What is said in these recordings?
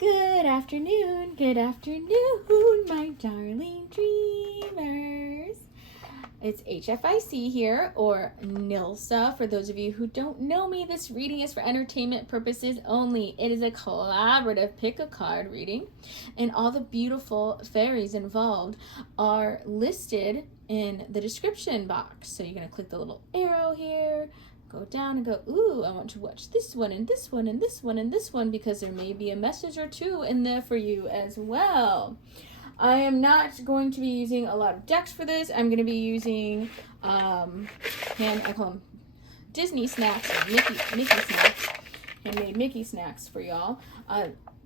Good afternoon, my darling dreamers. It's HFIC here, or Nilsa. For those of you who don't know me, this reading is for entertainment purposes only. It is a collaborative pick-a-card reading, and all the beautiful fairies involved are listed in the description box. So you're going to click the little arrow here, go down and go, ooh, I want to watch this one and this one and this one and this one, because there may be a message or two in there for you as well. I am not going to be using a lot of decks for this. I'm going to be using, I call them Disney snacks, or Mickey snacks, handmade Mickey snacks for y'all.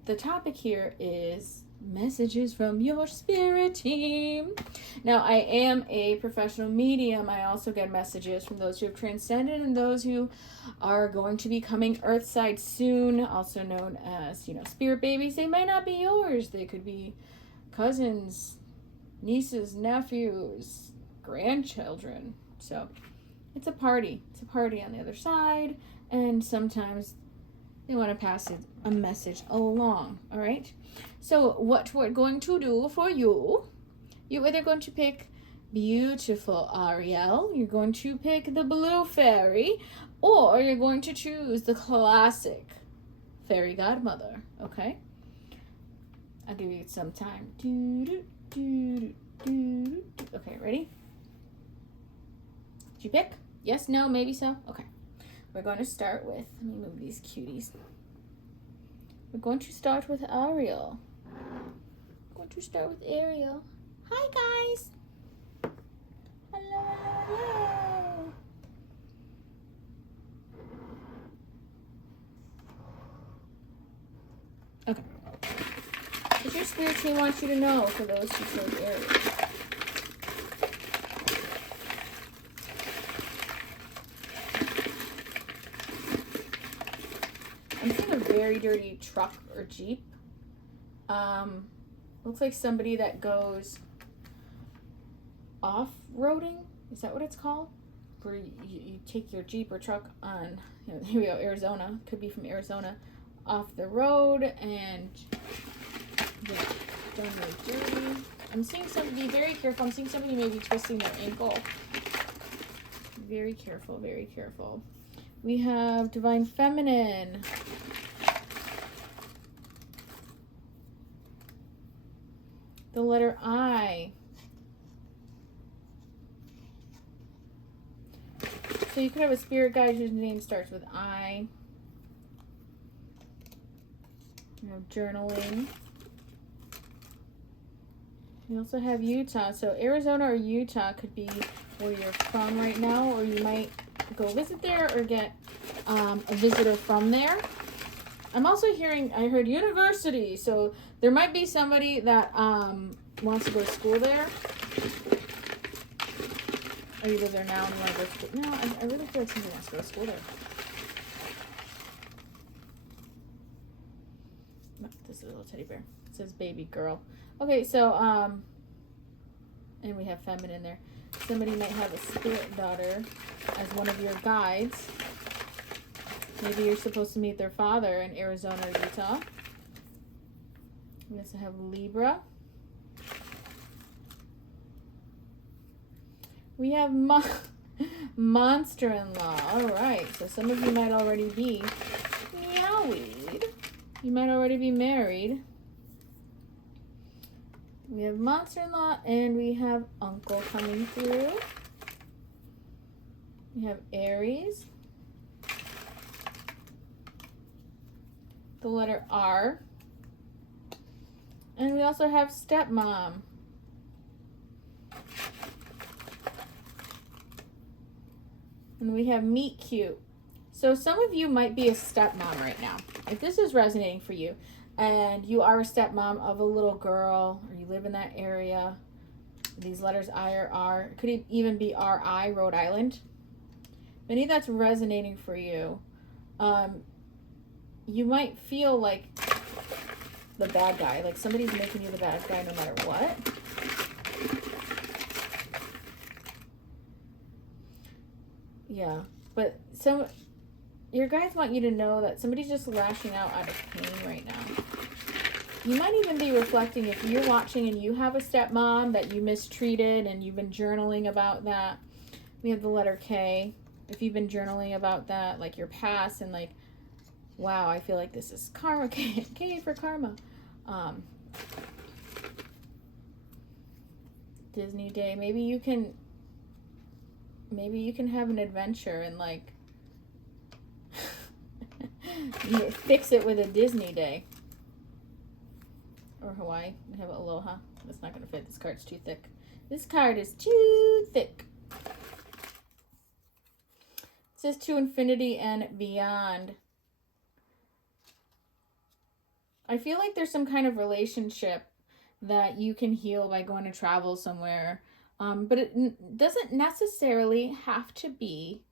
The topic here is messages from your spirit team. Now, I am a professional medium. I also get messages from those who have transcended and those who are going to be coming earthside soon, also known as, spirit babies. They might not be yours. They could be cousins, nieces, nephews, grandchildren. So it's a party. It's a party on the other side, and sometimes they want to pass a message along. All right. So what we're going to do for you, you're either going to pick beautiful Ariel, you're going to pick the blue fairy, or you're going to choose the classic fairy godmother. Okay. I'll give you some time. Okay, ready? Did you pick? Yes, no, maybe so? Okay. We're going to start with, let me move these cuties. We're going to start with Ariel. We're going to start with Ariel. Hi, guys. Hello, hello, hello. Okay. What your spirit team wants you to know for those who chose Ariel? I'm seeing a very dirty truck or Jeep. Looks like somebody that goes off-roading. Is that what it's called? Where you take your Jeep or truck on, here we go, Arizona. Could be from Arizona. Off the road and get done really dirty. I'm seeing somebody, be very careful. I'm seeing somebody maybe twisting their ankle. Very careful, very careful. We have Divine Feminine. The letter I. So you could have a spirit guide whose name starts with I. You have journaling. We also have Utah. So Arizona or Utah could be where you're from right now, or you might go visit there or get a visitor from there. I'm also hearing, I heard university, so there might be somebody that wants to go to school there. Or you live there now and you want to go to school. No, I really feel like somebody wants to go to school there. No, this is a little teddy bear. It says baby girl. Okay, so, and we have feminine there. Somebody might have a spirit daughter as one of your guides. Maybe you're supposed to meet their father in Arizona or Utah. We also have Libra. We have monster-in-law. All right, so some of you might already be meowweed. You might already be married. We have monster-in-law, and we have uncle coming through. We have Aries. The letter R. And we also have stepmom. And we have meet cute. So some of you might be a stepmom right now. If this is resonating for you, and you are a stepmom of a little girl, or you live in that area, these letters I or R, it could even be RI, Rhode Island. If any of that's resonating for you, you might feel like the bad guy, like somebody's making you the bad guy no matter what. Yeah, but your guys want you to know that somebody's just lashing out of pain right now. You might even be reflecting if you're watching and you have a stepmom that you mistreated and you've been journaling about that. We have the letter K. If you've been journaling about that, like your past, and like, wow, I feel like this is karma. K for karma. Disney Day. Maybe you can have an adventure and like you fix it with a Disney Day. Or Hawaii. We have Aloha. That's not going to fit. This card's too thick. This card is too thick. It says to infinity and beyond. I feel like there's some kind of relationship that you can heal by going to travel somewhere. But it doesn't necessarily have to be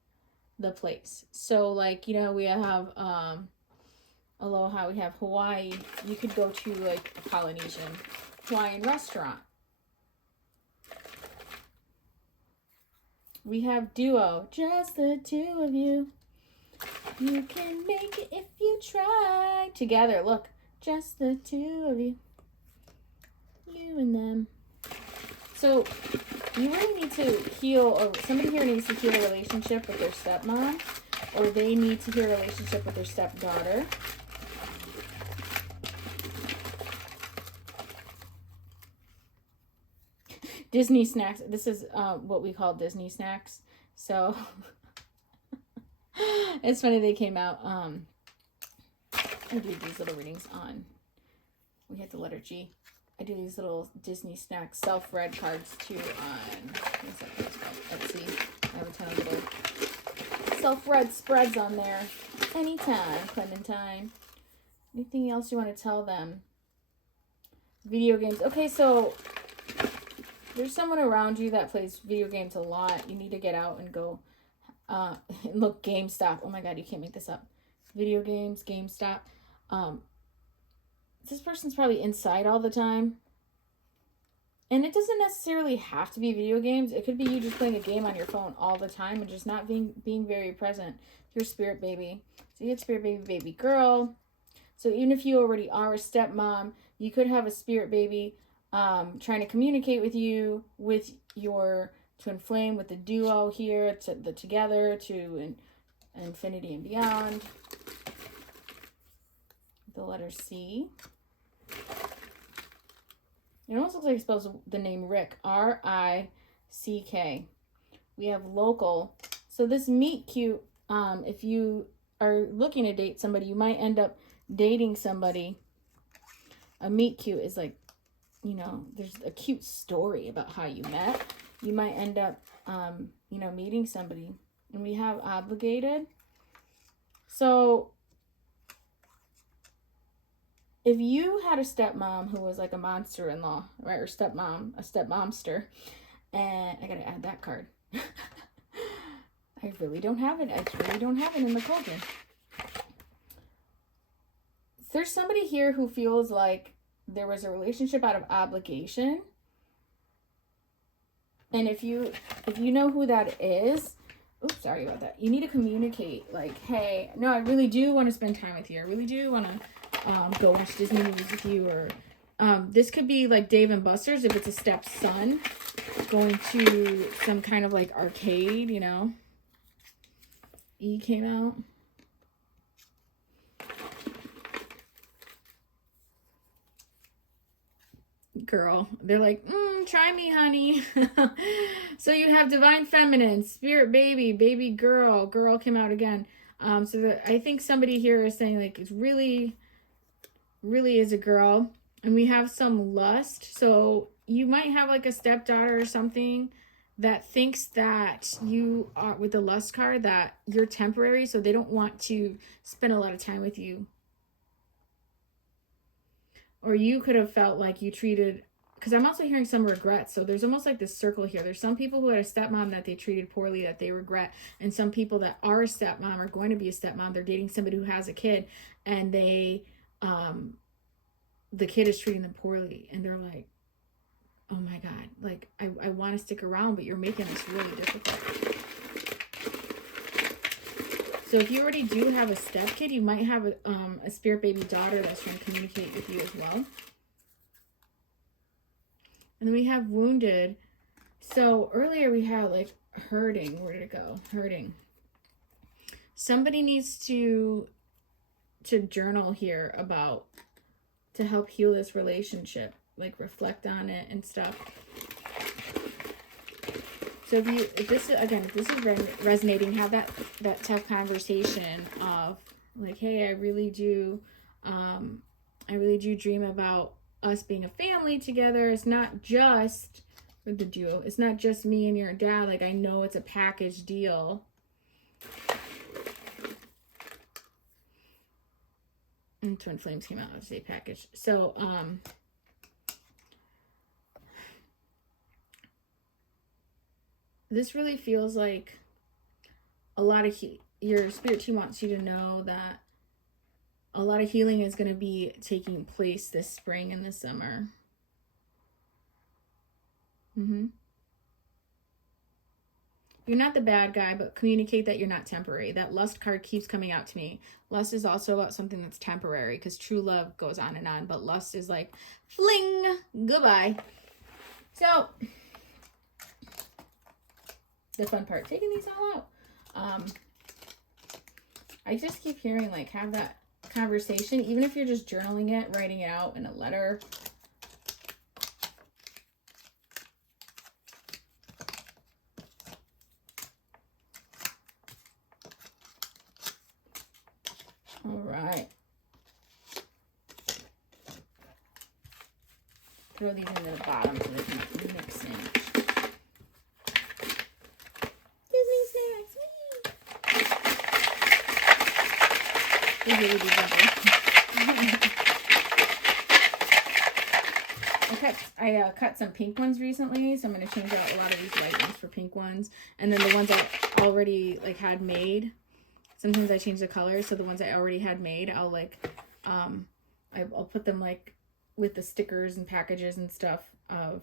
the place. So like, you know, we have Aloha, we have Hawaii. You could go to like a Polynesian Hawaiian restaurant. We have duo, just the two of you. You can make it if you try. Together, look, just the two of you. You and them. So you really need to heal, or somebody here needs to heal a relationship with their stepmom, or they need to heal a relationship with their stepdaughter. Disney snacks. This is what we call Disney snacks. So it's funny they came out. I do these little readings on. We had the letter G. I do these little Disney snacks self-read cards too on. What's that place called? Etsy. I have a ton of little self-read spreads on there. Anytime, Clementine. Anything else you want to tell them? Video games. Okay, so there's someone around you that plays video games a lot. You need to get out and go and look. GameStop. Oh my God, you can't make this up. Video games, GameStop. This person's probably inside all the time. And it doesn't necessarily have to be video games. It could be you just playing a game on your phone all the time and just not being very present. Your spirit baby. So you get spirit baby, baby girl. So even if you already are a stepmom, you could have a spirit baby trying to communicate with you, with your twin flame, with the duo here, to the together, to infinity and beyond. The letter C. It almost looks like it spells the name Rick. R-I-C-K. We have local. So this meet cute, if you are looking to date somebody, you might end up dating somebody. A meet cute is like, you know, there's a cute story about how you met. You might end up, you know, meeting somebody. And we have obligated. So if you had a stepmom who was like a monster-in-law, right, or stepmom, a stepmomster, and I gotta add that card. I really don't have it. I really don't have it in the cauldron. There's somebody here who feels like there was a relationship out of obligation. And if you know who that is, oops, sorry about that. You need to communicate like, hey, no, I really do want to spend time with you. I really do want to go watch Disney movies with you. Or this could be like Dave and Buster's if it's a stepson going to some kind of like arcade, you know. E came out. Girl, they're like, try me, honey. So you have divine feminine, spirit baby, baby girl. Girl came out again. So I think somebody here is saying like it's really is a girl. And we have some lust. So you might have like a stepdaughter or something that thinks that you are, with the lust card, that you're temporary, so they don't want to spend a lot of time with you. Or you could have felt like you treated, because I'm also hearing some regrets. So there's almost like this circle here. There's some people who had a stepmom that they treated poorly that they regret. And some people that are a stepmom or going to be a stepmom, they're dating somebody who has a kid and they, the kid is treating them poorly. And they're like, oh my God, like I want to stick around, but you're making this really difficult. So if you already do have a step kid, you might have a spirit baby daughter that's trying to communicate with you as well. And then we have wounded. So earlier we had like hurting. Where did it go? Hurting. Somebody needs to journal here about, to help heal this relationship, like reflect on it and stuff. So if this is resonating, have that tough conversation of like, hey, I really do dream about us being a family together. It's not just with the duo. It's not just me and your dad. Like, I know it's a package deal. And Twin Flames came out as a package. So, this really feels like a lot of your spirit team wants you to know that a lot of healing is going to be taking place this spring and this summer. You're not the bad guy, but communicate that you're not temporary. That lust card keeps coming out to me. Lust is also about something that's temporary, because true love goes on and on, but lust is like, fling, goodbye. So, the fun part, taking these all out. I just keep hearing, like, have that conversation, even if you're just journaling it, writing it out in a letter. All right. Throw these into the bottom so they can mix in. Disney snacks, wee! Really I cut some pink ones recently, so I'm going to change out a lot of these white ones for pink ones. And then the ones I already like had made, sometimes I change the colors, so the ones I already had made, I'll like, I'll put them like with the stickers and packages and stuff of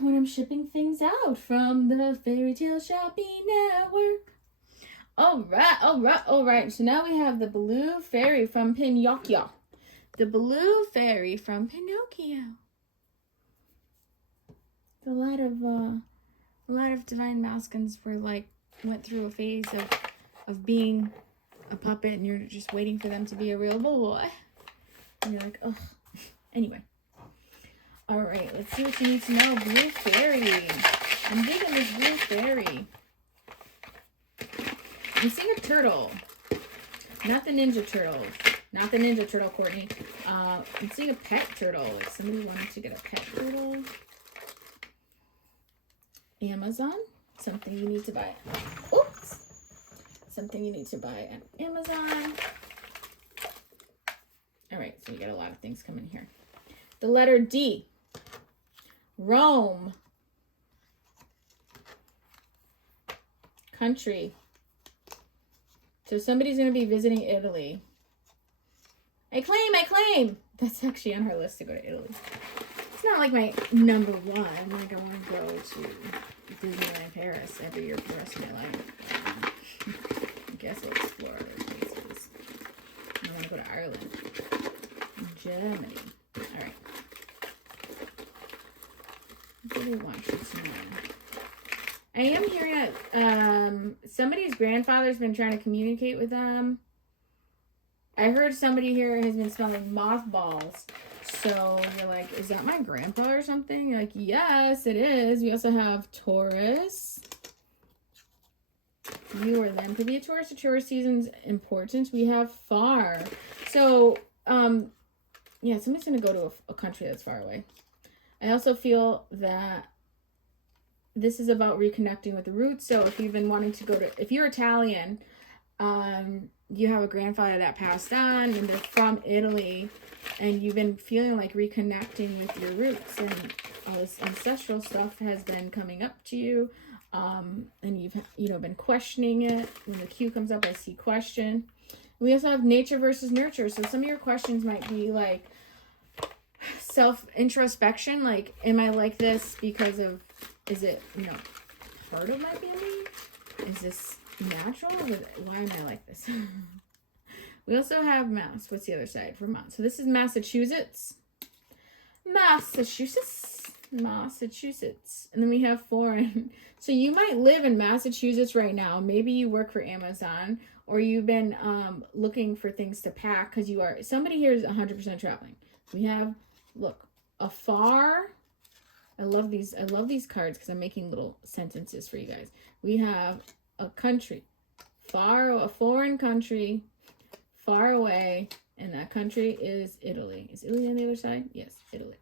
when I'm shipping things out from the Fairy Tale Shopping Network. All right. So now we have the Blue Fairy from Pinocchio. The Blue Fairy from Pinocchio. A lot of divine masculines were like, went through a phase of being a puppet, and you're just waiting for them to be a real boy. And you're like, ugh. Anyway. All right, let's see what you need to know. Blue Fairy. I'm digging this Blue Fairy. I'm seeing a turtle. Not the Ninja Turtle. Not the Ninja Turtle, Courtney. I'm seeing a pet turtle. Like somebody wanted to get a pet turtle. Amazon. Something you need to buy. Oops. Something you need to buy at Amazon. All right, so you got a lot of things coming here. The letter D. Rome. Country. So somebody's going to be visiting Italy. I claim. That's actually on her list to go to Italy. It's not like my number one. Like, I want to go to Disneyland Paris every year for the rest of my life. I guess I'll explore other places. I want to go to Ireland. Germany. All right. What do they want you to know? I am hearing that somebody's grandfather's been trying to communicate with them. I heard somebody here has been smelling mothballs. So you're like, is that my grandpa or something? You're like, yes, it is. We also have Taurus. You or them could be a Taurus. The Taurus season's important. We have far. So, yeah, somebody's going to go to a country that's far away. I also feel that this is about reconnecting with the roots. So if you've been wanting to go to, if you're Italian, you have a grandfather that passed on and they're from Italy, and you've been feeling like reconnecting with your roots, and all this ancestral stuff has been coming up to you, and you've been questioning it. When the Q comes up, I see question. We also have nature versus nurture. So some of your questions might be like self-introspection, like, am I like this because of, is it, part of my family? Is this natural? Why am I like this? We also have Mass. What's the other side? Vermont. So this is Massachusetts. Massachusetts. And then we have foreign. So you might live in Massachusetts right now. Maybe you work for Amazon, or you've been looking for things to pack because you are. Somebody here is 100% traveling. We have, look, afar. I love these cards because I'm making little sentences for you guys. We have a country, a foreign country, far away, and that country is Italy. Is Italy on the other side? Yes, Italy.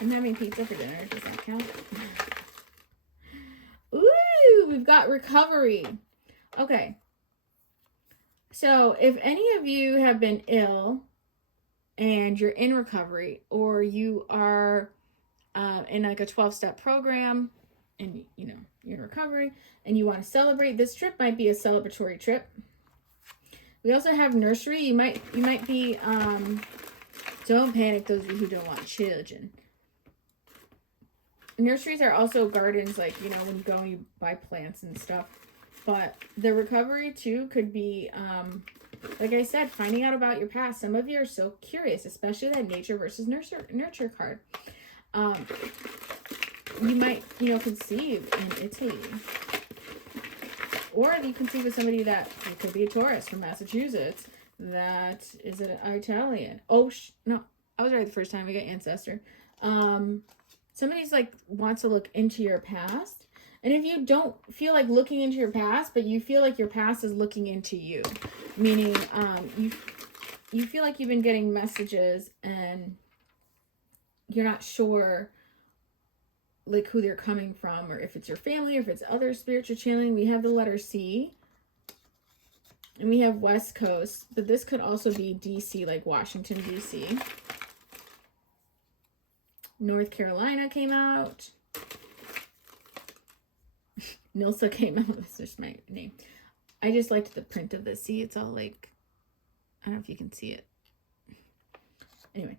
I'm having pizza for dinner. Does that count? Ooh, we've got recovery. Okay. So if any of you have been ill and you're in recovery, or you are in like a 12-step program and you're in recovery and you want to celebrate, this trip might be a celebratory trip. We also have nursery. You might be don't panic, those of you who don't want children. Nurseries are also gardens, like when you go and you buy plants and stuff. But the recovery too could be like I said, finding out about your past. Some of you are so curious, especially that nature versus nurture card. You might, conceive in Italy. Or you conceive with somebody that it could be a Taurus from Massachusetts that is an Italian. Oh, no, I was right the first time. I got ancestor. Somebody's like wants to look into your past. And if you don't feel like looking into your past, but you feel like your past is looking into you, meaning you feel like you've been getting messages and you're not sure like who they're coming from, or if it's your family, or if it's other spiritual channeling. We have the letter C, and we have West Coast, but this could also be DC, like Washington, DC. North Carolina came out. Nilsa came out. That's just my name. I just liked the print of this. See, it's all like, I don't know if you can see it. Anyway,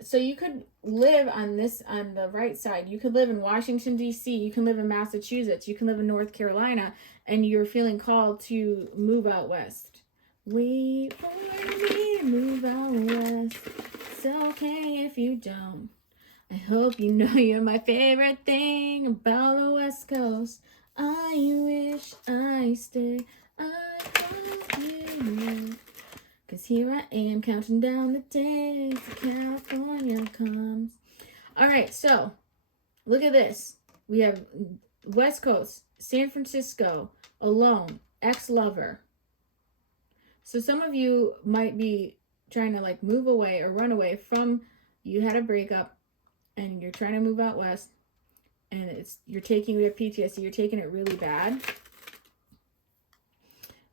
so you could live on the right side. You could live in Washington, D.C. You can live in Massachusetts. You can live in North Carolina, and you're feeling called to move out west. Wait for me to move out west. It's okay if you don't. I hope you know you're my favorite thing about the West Coast. I wish I stayed. I hope you know. 'Cause here I am counting down the days till California comes. All right, so look at this. We have West Coast, San Francisco, alone, ex-lover. So some of you might be trying to like move away or run away from, you had a breakup and you're trying to move out west, and you're taking your PTSD, you're taking it really bad.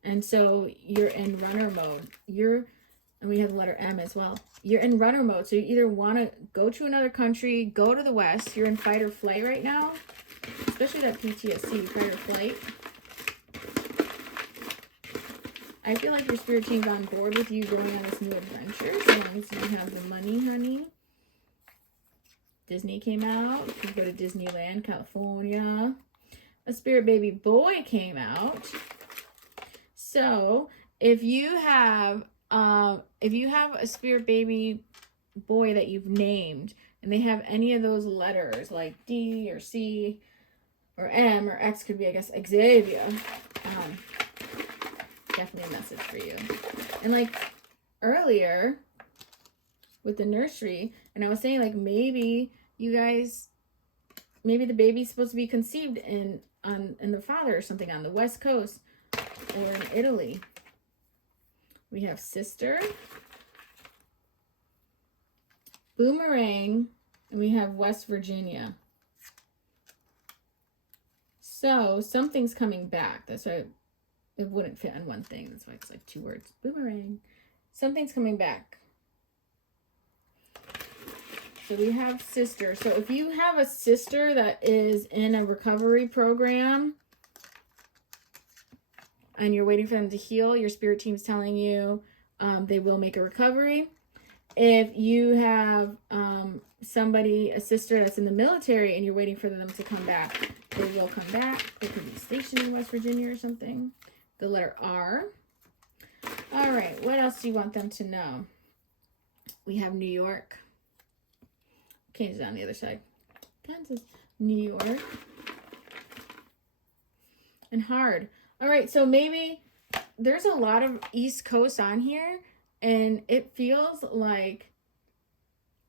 And so you're in runner mode. And we have the letter M as well. You're in runner mode. So you either want to go to another country, go to the west. You're in fight or flight right now. Especially that PTSD, fight or flight. I feel like your spirit team's on board with you going on this new adventure, as long as you have the money, honey. Disney came out. You can go to Disneyland, California. A spirit baby boy came out. So if you have a spirit baby boy that you've named and they have any of those letters like D or C or M or X, could be, I guess, Xavier, definitely a message for you. And like earlier with the nursery, and I was saying like maybe the baby's supposed to be conceived in the father or something on the West Coast or in Italy. We have sister, boomerang, and we have West Virginia. So something's coming back. That's why it wouldn't fit on one thing. That's why it's like two words. Boomerang. Something's coming back. So we have sister. So if you have a sister that is in a recovery program and you're waiting for them to heal, your spirit team's telling you they will make a recovery. If you have somebody, a sister that's in the military, and you're waiting for them to come back. They will come back. They could be stationed in West Virginia or something. The letter R. All right, what else do you want them to know? We have New York. Kansas on the other side. Kansas, New York. And hard. All right, so maybe there's a lot of East Coast on here, and it feels like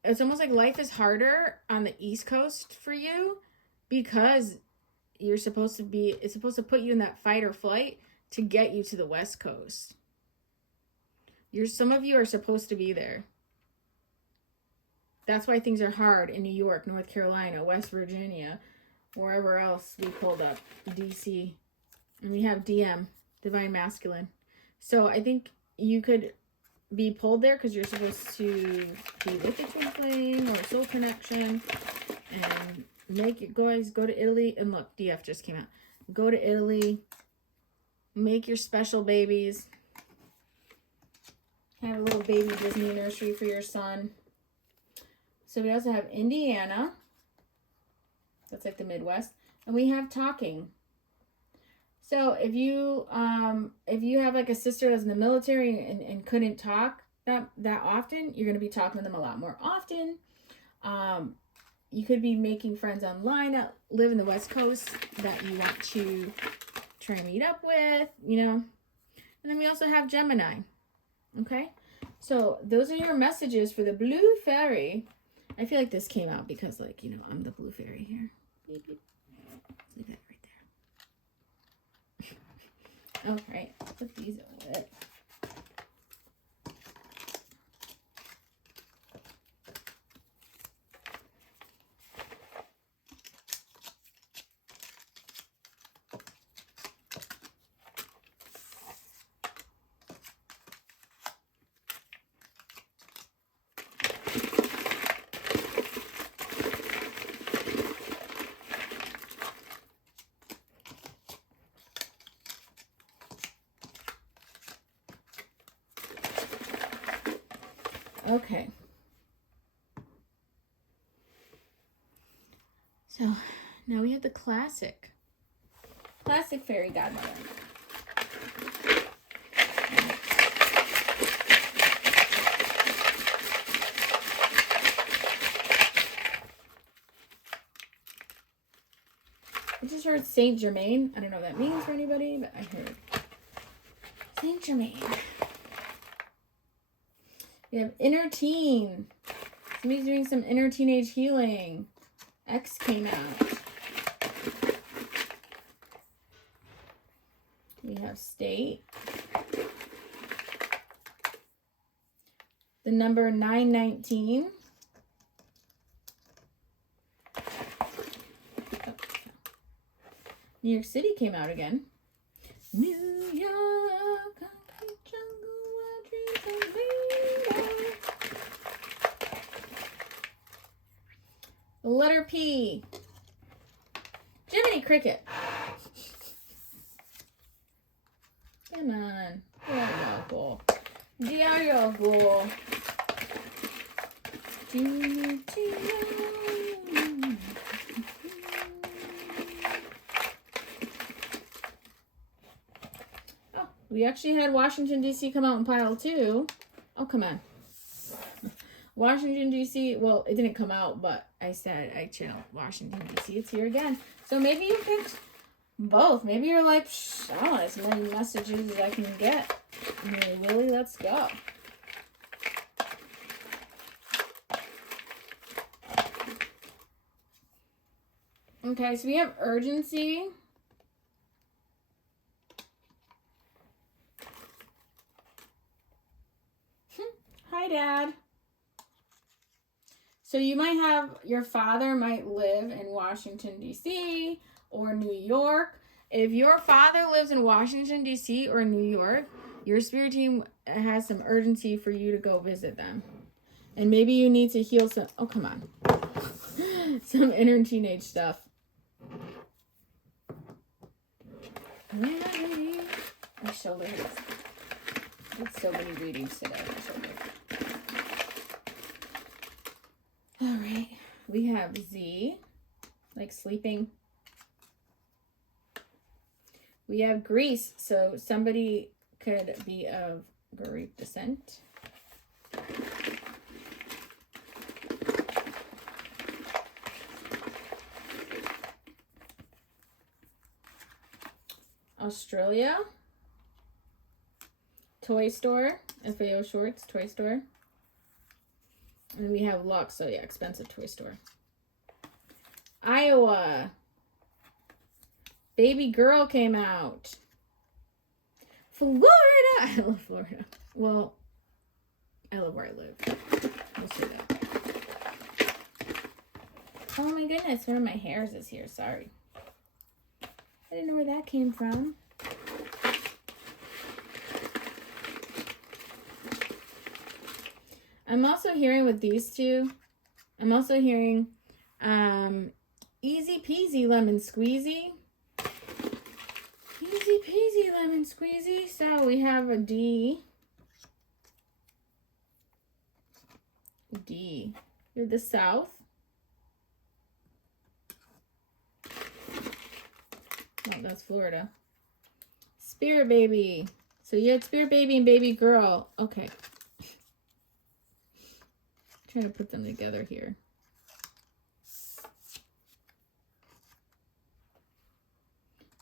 it's almost like life is harder on the East Coast for you because it's supposed to put you in that fight or flight to get you to the West Coast. Some of you are supposed to be there. That's why things are hard in New York, North Carolina, West Virginia, wherever else we pulled up, DC. And we have DM, Divine Masculine. So I think you could be pulled there because you're supposed to be with a twin flame or a soul connection. And make it, guys, go to Italy. And look, DF just came out. Go to Italy. Make your special babies. Have a little baby Disney nursery for your son. So we also have Indiana. That's like the Midwest. And we have talking. So if you have like a sister that's in the military and couldn't talk that often, you're going to be talking to them a lot more often. You could be making friends online that live in the West Coast that you want to try and meet up with, you know. And then we also have Gemini. Okay? So those are your messages for the blue fairy. I feel like this came out because, like, you know, I'm the blue fairy here. Beep, beep. Leave that right there. All right, put these away. Okay. So now we have the classic fairy godmother. I just heard Saint Germain. I don't know what that means for anybody, but I heard Saint Germain. We have inner teen. Somebody's doing some inner teenage healing. X came out. We have state. The number 919. New York City came out again. New York, concrete jungle, where dreams are made. The letter P. Jiminy Cricket. Come on. Dialogo. Dialogo. Oh, we actually had Washington, D.C. come out in pile 2. Oh, come on. Washington, D.C., well, it didn't come out, but I said I channeled Washington, D.C. It's here again. So maybe you picked both. Maybe you're like, I want as many messages as I can get. And you're like, really, let's go. Okay, so we have urgency. Hi, Dad. So you might have, your father might live in Washington, D.C. or New York. If your father lives in Washington, D.C. or New York, your spirit team has some urgency for you to go visit them. And maybe you need to heal some, oh, come on. Some inner teenage stuff. My shoulder hurts. Did so many readings today. My shoulder. All right. We have Z, like sleeping. We have Greece, so somebody could be of Greek descent. Australia. Toy Store. FAO Shorts, Toy Store. And we have Lux, so yeah, expensive toy store. Iowa. Baby Girl came out. Florida. I love Florida. Well, I love where I live. We'll say that. Oh my goodness, one of my hairs is here. Sorry. I didn't know where that came from. I'm also hearing with these two, I'm also hearing easy peasy lemon squeezy. Easy peasy lemon squeezy. So we have a D. D. You're the South. Oh, that's Florida. Spirit Baby. So you had Spirit Baby and Baby Girl. Okay. Trying to put them together here.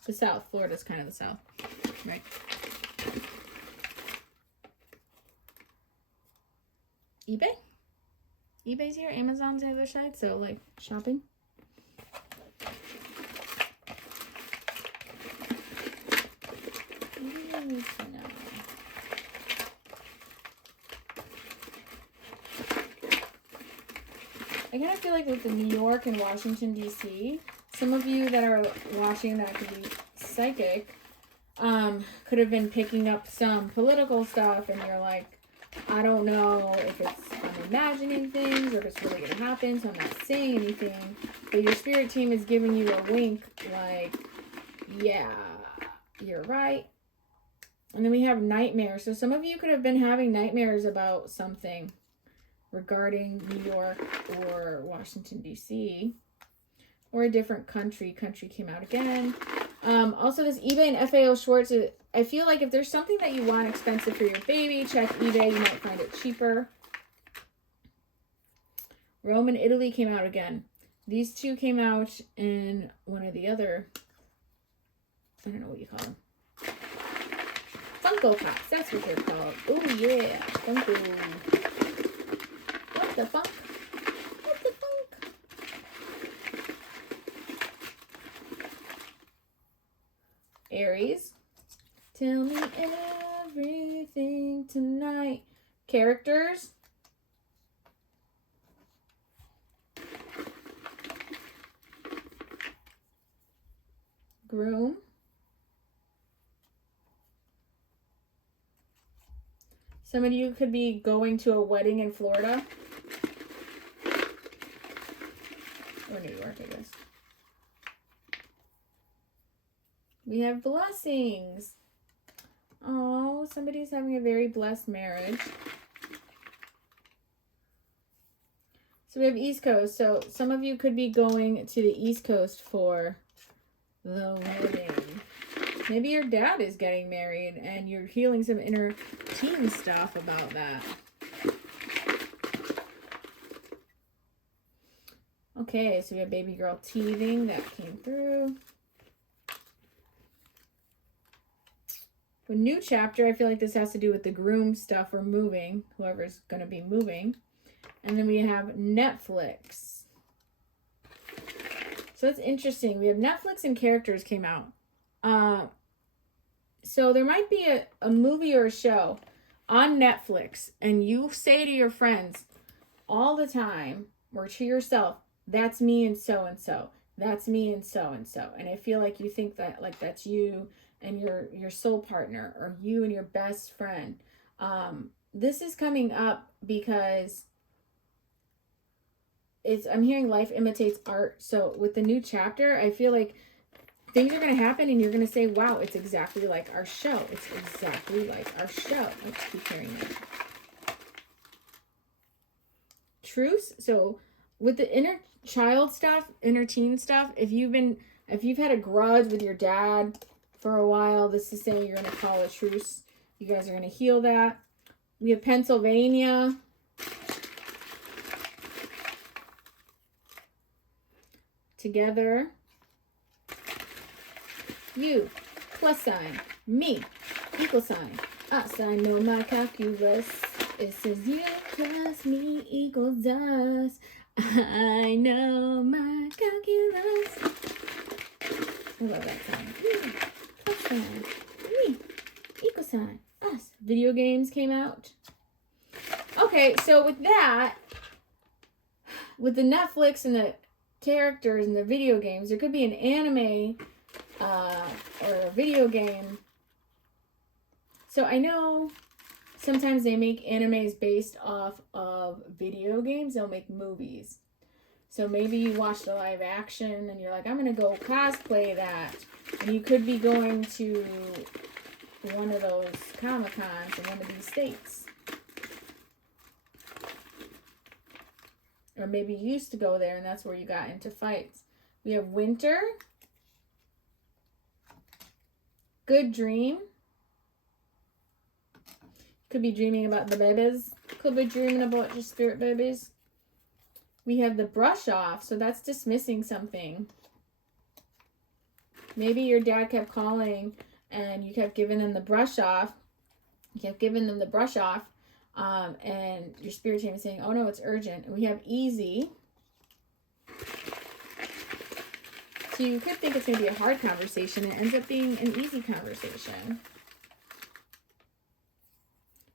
The South. Florida's kind of the South. Right. eBay? eBay's here. Amazon's the other side. So, like, shopping. I kind of feel like with the New York and Washington, D.C., some of you that are watching that could be psychic could have been picking up some political stuff, and you're like, I don't know if I'm imagining things or if it's really going to happen, so I'm not saying anything. But your spirit team is giving you a wink like, yeah, you're right. And then we have nightmares. So some of you could have been having nightmares about something regarding New York or Washington, D.C. or a different country. Country came out again. Also, this eBay and FAO Schwartz, I feel like if there's something that you want expensive for your baby, check eBay. You might find it cheaper. Rome and Italy came out again. These two came out in one of the other, I don't know what you call them. Funko Pops, that's what they're called. Oh yeah, Funko. What the funk? What the funk? Aries. Tell me everything tonight. Characters. Groom. Some of you could be going to a wedding in Florida. Or New York, I guess. We have blessings. Oh, somebody's having a very blessed marriage. So we have East Coast. So some of you could be going to the East Coast for the wedding. Maybe your dad is getting married and you're healing some inner teen stuff about that. Okay, so we have baby girl teething that came through. A new chapter, I feel like this has to do with the groom stuff or moving, whoever's going to be moving. And then we have Netflix. So that's interesting. We have Netflix and characters came out. So there might be a movie or a show on Netflix, and you say to your friends all the time, or to yourself, that's me and so-and-so. That's me and so-and-so. And I feel like you think that, like, that's you and your soul partner, or you and your best friend. This is coming up because I'm hearing life imitates art. So with the new chapter, I feel like things are going to happen and you're going to say, wow, it's exactly like our show. It's exactly like our show. Let's keep hearing that. Truce. So with the inner child stuff, inner teen stuff, if you've had a grudge with your dad for a while, this is saying you're going to call a truce. You guys are going to heal that. We have Pennsylvania. Together. You, plus sign. Me, equal sign. Us, I know my calculus. It says you plus me equals us. I know my calculus. I love that song. You, plus sign. Me, equal sign. Us. Video games came out. Okay, so with that, with the Netflix and the characters and the video games, there could be an anime or a video game. So I know sometimes they make animes based off of video games. They'll make movies. So maybe you watch the live action and you're like, I'm going to go cosplay that. And you could be going to one of those Comic-Cons in one of these states. Or maybe you used to go there and that's where you got into fights. We have winter. Good dream. Could be dreaming about the babies. Could be dreaming about your spirit babies. We have the brush off. So that's dismissing something. Maybe your dad kept calling and you kept giving them the brush off. You kept giving them the brush off. And your spirit team is saying, oh no, it's urgent. And we have easy. So you could think it's going to be a hard conversation. It ends up being an easy conversation.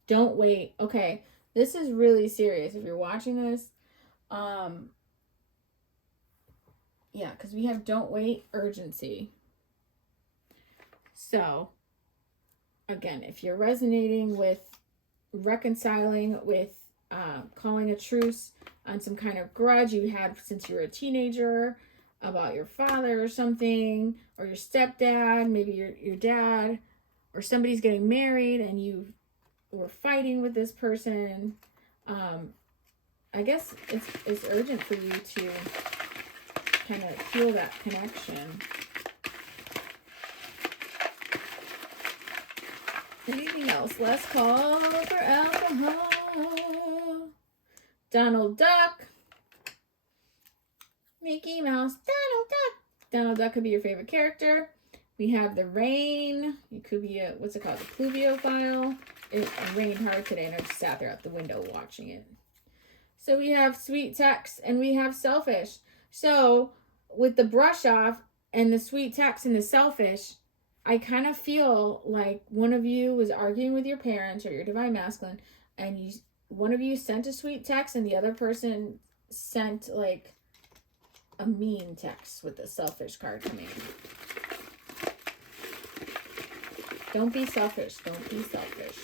Don't wait. Okay, this is really serious. If you're watching this, yeah, because we have don't wait, urgency. So, again, if you're resonating with reconciling with calling a truce on some kind of grudge you had since you were a teenager about your father or something, or your stepdad, maybe your dad, or somebody's getting married and you were fighting with this person, I guess it's urgent for you to kind of feel that connection. Anything else? Last call for alcohol. Donald Duck. Mickey Mouse. Donald Duck. Donald Duck could be your favorite character. We have the rain. It could be what's it called? The pluviophile. It rained hard today and I just sat there out the window watching it. So we have sweet text and we have selfish. So with the brush off and the sweet text and the selfish, I kind of feel like one of you was arguing with your parents or your divine masculine, and one of you sent a sweet text and the other person sent like a mean text with the selfish card coming in. Don't be selfish. Don't be selfish.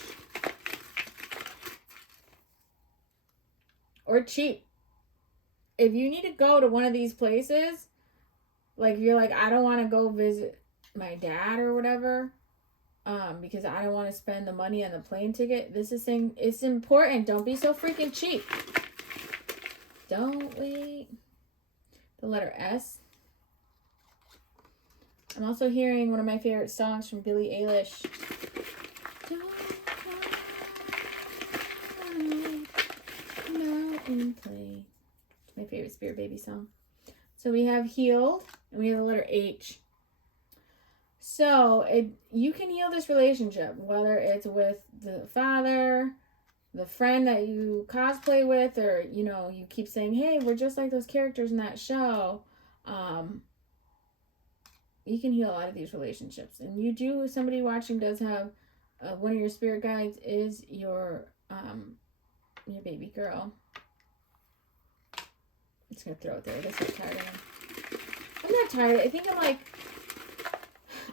Or cheap. If you need to go to one of these places, like if you're like, I don't want to go visit my dad or whatever, because I don't want to spend the money on the plane ticket. This is saying it's important. Don't be so freaking cheap. Don't wait. The letter S. I'm also hearing one of my favorite songs from Billie Eilish. Don't come out and play. It's my favorite Spirit Baby song. So we have healed, and we have the letter H. So you can heal this relationship, whether it's with the father, the friend that you cosplay with, or, you know, you keep saying, hey, we're just like those characters in that show. You can heal a lot of these relationships. And you do, somebody watching does have, one of your spirit guides is your baby girl. I'm just going to throw it there. That's how tired I am. I'm not tired. I think I'm like,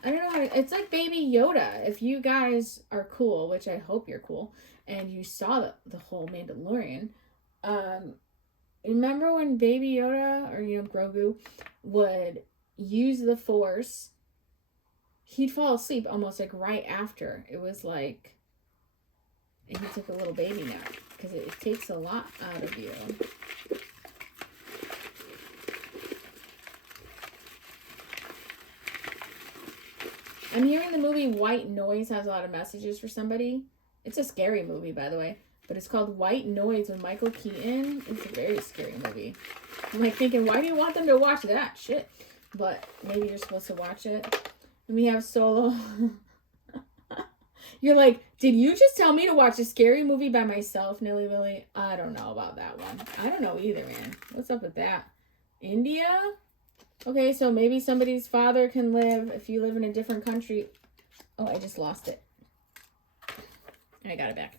I don't know how to, it's like Baby Yoda. If you guys are cool, which I hope you're cool, and you saw the whole Mandalorian, remember when Baby Yoda, or, you know, Grogu, would use the Force, he'd fall asleep almost like right after. It was like, and he took a little baby nap, because it takes a lot out of you. I'm hearing the movie White Noise has a lot of messages for somebody. It's a scary movie, by the way. But it's called White Noise with Michael Keaton. It's a very scary movie. I'm like thinking, why do you want them to watch that shit? But maybe you're supposed to watch it. And we have Solo. You're like, did you just tell me to watch a scary movie by myself, Nilly Willy? I don't know about that one. I don't know either, man. What's up with that? India? Okay, so maybe somebody's father can live if you live in a different country. Oh, I just lost it. I got it back.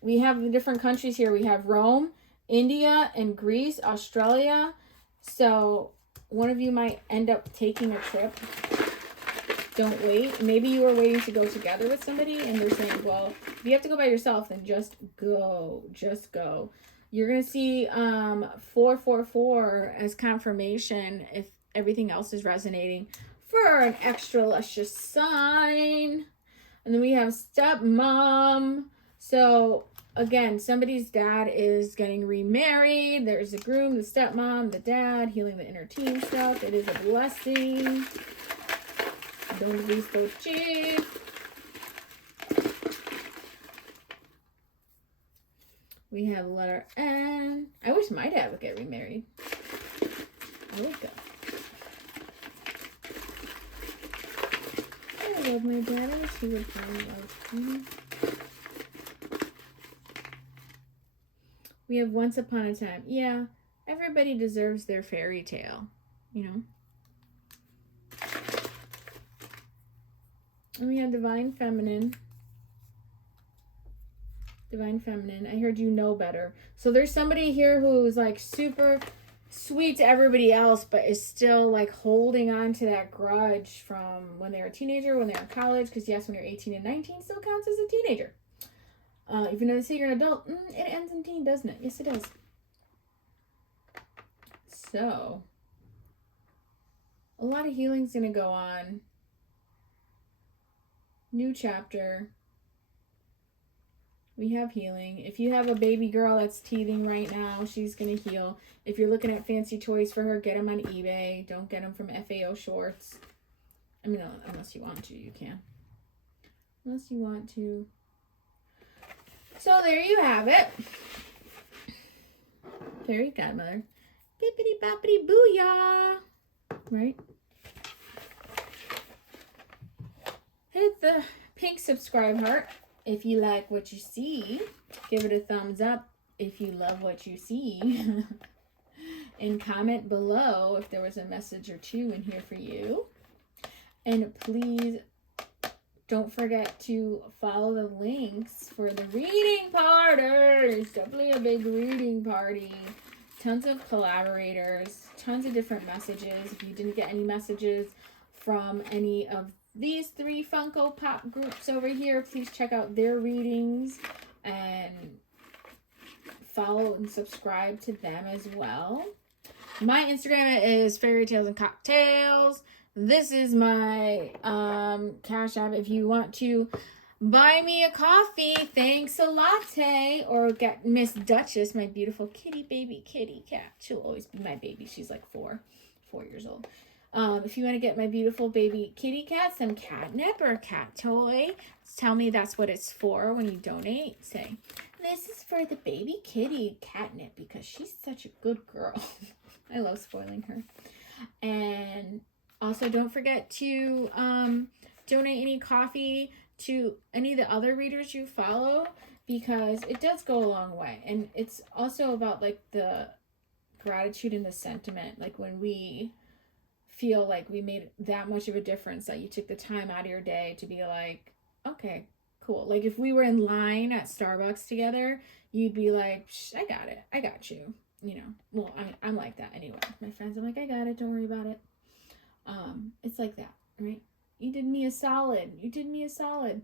We have the different countries here. We have Rome, India, and Greece, Australia. So one of you might end up taking a trip. Don't wait. Maybe you are waiting to go together with somebody and they're saying, well, if you have to go by yourself, then just go. Just go. You're going to see 444 as confirmation if everything else is resonating for an extra luscious sign. And then we have stepmom. So again, somebody's dad is getting remarried. There's the groom, the stepmom, the dad, healing the inner teen stuff. It is a blessing. Don't be so cheap. We have letter N. I wish my dad would get remarried. I would go. I love my dad. I wish he would find love. We have Once Upon a Time. Yeah, everybody deserves their fairy tale, you know. And we have Divine Feminine. Divine Feminine. I heard you know better. So there's somebody here who's like super sweet to everybody else, but is still like holding on to that grudge from when they were a teenager, when they were in college. Because yes, when you're 18 and 19, still counts as a teenager. Even though they say you're an adult, it ends in teen, doesn't it? Yes, it does. So, a lot of healing's going to go on. New chapter. We have healing. If you have a baby girl that's teething right now, she's going to heal. If you're looking at fancy toys for her, get them on eBay. Don't get them from FAO Shorts. I mean, unless you want to, you can. Unless you want to. So there you have it. Fairy godmother. Bippity boppity booyah. Right? Hit the pink subscribe heart if you like what you see. Give it a thumbs up if you love what you see. And comment below if there was a message or two in here for you. And please don't forget to follow the links for the reading party. It's definitely a big reading party. Tons of collaborators, tons of different messages. If you didn't get any messages from any of these 3 Funko Pop groups over here, please check out their readings and follow and subscribe to them as well. My Instagram is Fairy Tales and Cocktails. This is my Cash App. If you want to buy me a coffee, thanks a latte, or get Miss Duchess, my beautiful kitty baby kitty cat. She'll always be my baby. She's like 4 years old. If you want to get my beautiful baby kitty cat some catnip or a cat toy, tell me that's what it's for when you donate. Say, this is for the baby kitty catnip because she's such a good girl. I love spoiling her. And also, don't forget to donate any coffee to any of the other readers you follow because it does go a long way. And it's also about like the gratitude and the sentiment. Like when we feel like we made that much of a difference that you took the time out of your day to be like, okay, cool. Like if we were in line at Starbucks together, you'd be like, I got it. I got you. You know, well, I'm like that anyway. My friends, I'm like, I got it. Don't worry about it. It's like that, right? You did me a solid. You did me a solid.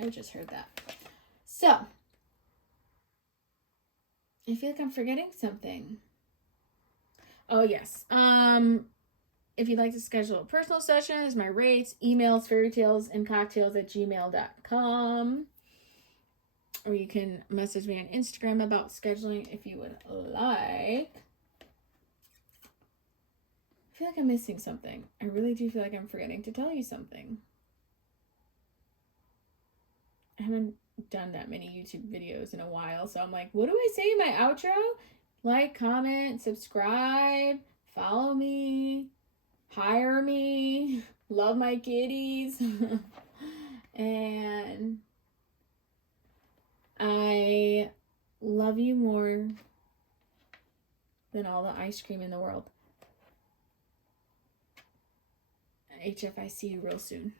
I just heard that. So, I feel like I'm forgetting something. Oh, yes. If you'd like to schedule a personal session, there's my rates, emails, fairytalesandcocktails@gmail.com. Or you can message me on Instagram about scheduling if you would like. feel like I'm missing something. I really do feel like I'm forgetting to tell you something. I haven't done that many YouTube videos in a while, so I'm like, what do I say in my outro? Like, comment, subscribe, follow me, hire me, love my kitties. And I love you more than all the ice cream in the world. HF, I see you real soon.